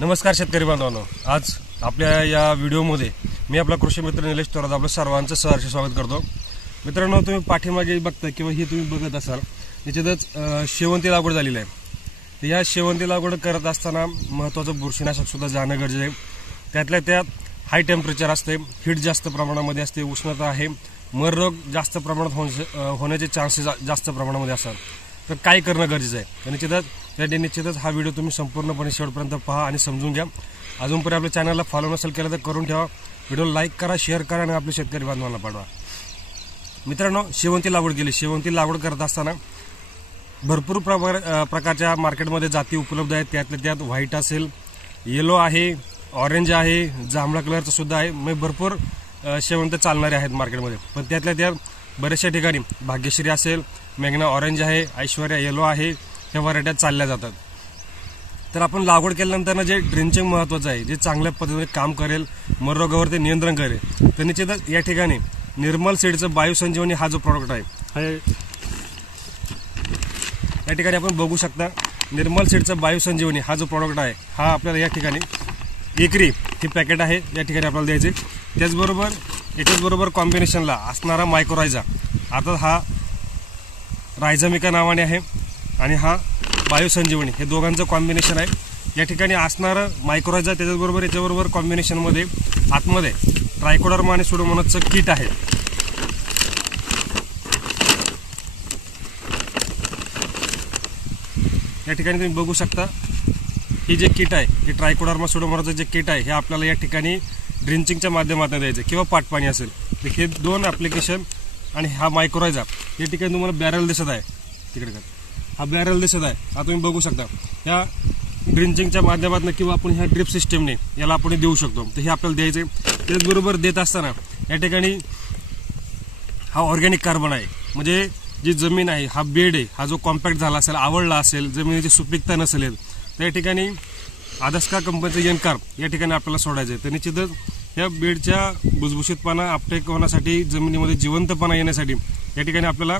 नमस्कार शेतकरी बांधवांनो, आज आपल्या या व्हिडिओमध्ये मी आपला कृषी मित्र निलेश थोरात आपलं सर्वांचं सहर्ष स्वागत करतो। मित्रांनो, तुम्ही पाठीमागे बघता किंवा हे तुम्ही बघत असाल, याच्यातच शेवंती लागवड झालेली आहे। तर या शेवंती लागवड करत असताना महत्त्वाचं बुरशीनाशक सुद्धा जाणं गरजेचं आहे। त्यातल्या त्यात हाय टेम्परेचर असते, हीट जास्त प्रमाणामध्ये असते, उष्णता आहे, मर रोग जास्त प्रमाणात होण्याचे चान्सेस जास्त प्रमाणामध्ये असतात। तर काय करणं गरजेचं आहे, तर निश्चितच हा व्हिडिओ तुम्ही संपूर्णपणे शेवटपर्यंत पहा आणि समजून घ्या। अजूनपर्यंत आपल्या चॅनलला फॉलो नसेल केलं तर करून ठेवा, व्हिडिओ लाईक करा, शेअर करा आणि आपल्या शेतकरी बांधवांना पाठवा। मित्रांनो, शेवंती लागवड केली, शेवंती लागवड करत असताना भरपूर प्रकारच्या मार्केटमध्ये जाती उपलब्ध आहेत। त्यातल्या त्यात व्हाईट असेल, येलो आहे, ऑरेंज आहे, जांभळा कलरचं सुद्धा आहे। म्हणजे भरपूर शेवंत चालणारे आहेत मार्केटमध्ये। पण त्यातल्या त्यात बऱ्याचशा ठिकाणी भाग्यश्री असेल, मेघना ऑरेंज आहे, ऐश्वर्या येलो आहे, ह्या व्हरायट्या चालल्या जातात। तर आपण लागवड केल्यानंतर जे ड्रिंचिंग महत्त्वाचं आहे, जे चांगल्या पद्धतीने काम करेल, मर रोगावरती नियंत्रण करेल, तर निश्चितच या ठिकाणी निर्मल सीडचं बायोसंजीवनी हा जो प्रॉडक्ट आहे, या ठिकाणी आपण बघू शकता। निर्मल सीडचं बायोसंजीवनी हा जो प्रॉडक्ट आहे, हा आपल्याला या ठिकाणी एकरी ही पॅकेट आहे, या ठिकाणी आपल्याला द्यायचे। त्याचबरोबर कॉम्बिनेशनला असणारा मायक्रोरायझा, आता हा रायझामिका नावाने आहे आणि हा बायोसंजीवनी, हे दोघांचं कॉम्बिनेशन आहे। या ठिकाणी असणारं मायक्रोरायझा, याच्याबरोबर कॉम्बिनेशनमध्ये आतमध्ये ट्रायकोडर्मा आणि सुडोमोनासचं किट आहे। या ठिकाणी तुम्ही बघू शकता, ही जे किट आहे, हे ट्रायकोडर्मा सुडोमोनासचं जे किट आहे, हे आपल्याला या ठिकाणी ड्रिंचिंगच्या माध्यमातून द्यायचं किंवा पाटपाणी असेल। तर हे दोन ॲप्लिकेशन आणि हा मायक्रोरायझा, या ठिकाणी तुम्हाला बॅरल दिसत आहे, तिकडे हा बॅरल दिसत आहे, हा तुम्ही बघू शकता। ह्या ड्रिंचिंगच्या माध्यमातून किंवा आपण ह्या ड्रिप सिस्टीमने याला आपण देऊ शकतो। तर हे आपल्याला द्यायचे। त्याचबरोबर देत असताना या ठिकाणी हा ऑर्गॅनिक कार्बन आहे, म्हणजे जी जमीन आहे, हा बेड आहे, हा जो कॉम्पॅक्ट झाला असेल, आवडला असेल, जमिनीची सुपीकता नसेल, तर या ठिकाणी आदस्का कंपनीचं एनकार या ठिकाणी आपल्याला सोडायचं आहे। तर निश्चितच या बेडच्या भुसभुशीतपणा अपटेक होण्यासाठी, जमिनीमध्ये जिवंतपणा येण्यासाठी या ठिकाणी आपल्याला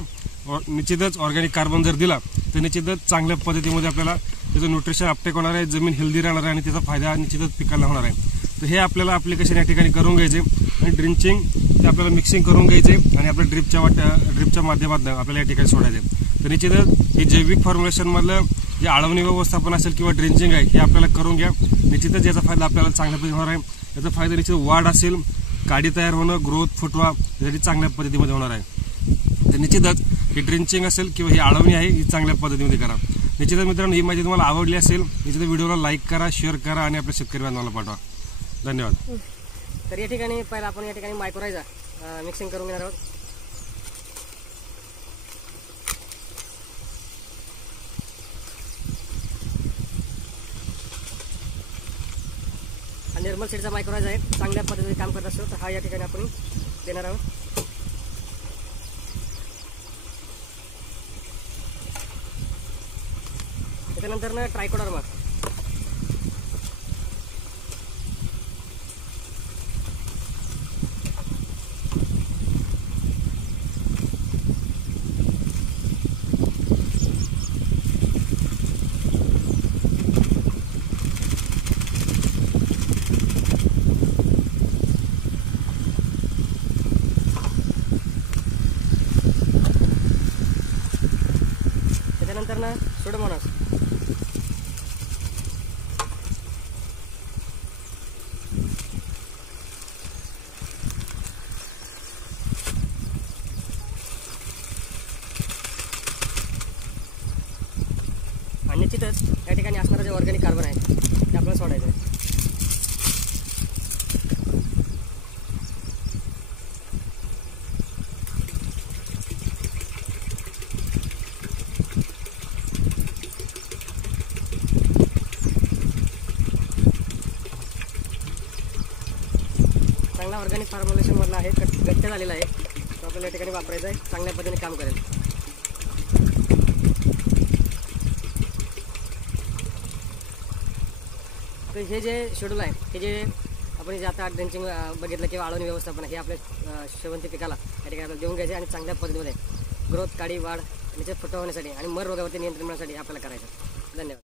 निश्चितच ऑर्गॅनिक कार्बन जर दिला तर निश्चितच चांगल्या पद्धतीमध्ये आपल्याला त्याचं न्यूट्रिशन अपटेक होणार आहे, जमीन हेल्दी राहणार आहे आणि त्याचा फायदा निश्चितच पिकाला होणार आहे। तर हे आपल्याला ॲप्लिकेशन या ठिकाणी करून घ्यायचे आणि ड्रिंचिंग ते आपल्याला मिक्सिंग करून घ्यायचे आणि आपल्या ड्रिपच्या माध्यमातून आपल्याला या ठिकाणी सोडायचे। तर निश्चितच हे जैविक फॉर्म्युलेशनमधलं जे आळवणी व्यवस्थापन असेल किंवा ड्रिंचिंग आहे, हे आपल्याला करून घ्या। निश्चितच याचा फायदा आपल्याला चांगल्या पद्धतीने होणार आहे। याचा फायदा निश्चित वाढ असेल, काडी तयार होणं, ग्रोथ, फुटवा यासाठी चांगल्या पद्धतीमध्ये होणार आहे। तर निश्चितच ही ड्रिंचिंग असेल किंवा ही आळवणी आहे, ही चांगल्या पद्धतीमध्ये करा। निश्चितच मित्रांनो, ही माहिती तुम्हाला आवडली असेल, निश्चित व्हिडिओला लाईक करा, शेअर करा आणि आपल्या शेतकरी बांधवांना पाठवा। धन्यवाद। तर या ठिकाणी पहिला आपण या ठिकाणी मायक्रोरायझा मिक्सिंग करून घेणार आहोत। हा निर्मल सीडचा मायक्रोरायझा आहे, चांगल्या पद्धतीने काम करत असतो। तर हा या ठिकाणी आपण देणार आहोत। त्याच्यानंतर ना ट्रायकोडर्मा, त्याच्यानंतर ना सुडोमोनास, आणि निश्चितच या ठिकाणी असणारं जे ऑर्गॅनिक कार्बन आहे ते आपल्याला सोडायचं आहे। चांगला ऑर्गॅनिक फॉर्म्युलेशन मधला आहे, गट्ट झालेला आहे, तो आपल्याला या ठिकाणी वापरायचा आहे, चांगल्या पद्धतीने काम करेल। तर हे जे शेड्यूल आहे, हे जे आपण जे आता ड्रेंचिंग बघितलं किंवा आळवणी व्यवस्थापन, हे आपल्या शेवंती पिकाला या ठिकाणी आपल्याला देऊन घ्यायचे आणि चांगल्या पद्धतीमध्ये ग्रोथ, काडी वाढ, त्याचे फुटवा होण्यासाठी आणि मर रोगावरती नियंत्रण करण्यासाठी आपल्याला करायचं। धन्यवाद।